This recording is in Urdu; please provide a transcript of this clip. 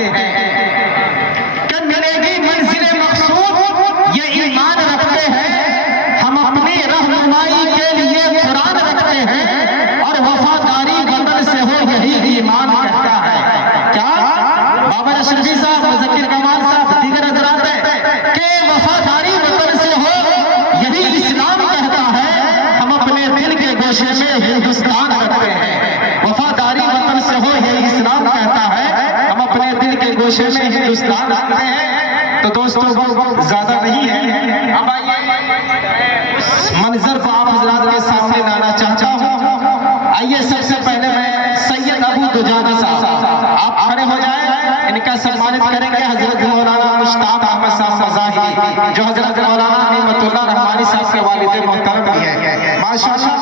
رکھتے ہیں کہ ملے گی منزل مقصود یہ ایمان رکھتے ہیں، ہم اپنی رہنمائی کے لیے قرآن رکھتے ہیں، اور وفاداری وطن سے ہو یہی ایمان کہتا ہے۔ کیا بابا اشرفی صاحب، مذکر کمال صاحب، دیگر حضرات ہے کہ وفاداری وطن سے ہو یہی اسلام کہتا ہے۔ ہم اپنے دل کے گوشے میں ہندوستان رکھتے ہیں، وفاداری وطن سے ہو یہی اسلام کہتا ہے، ہم اپنے دل کے گوشے میں ہندوستان رکھتے ہیں۔ تو دوستو وقت زیادہ نہیں ہے، اب آئیے اس منظر کو آپ حضرات کے سامنے لانا چاہتا ہوں۔ آئیے سب سے پہلے میں سید ابو دجانہ صاحب آپ کھڑے ہو جائیں، ان کا سمانت کریں گے حضرت مولانا مشتاق احمد صاحب مظاہری، جو حضرت مولانا نعمت اللہ رحمانی صاحب کے والد محترم بھی ہیں۔ ماشاءاللہ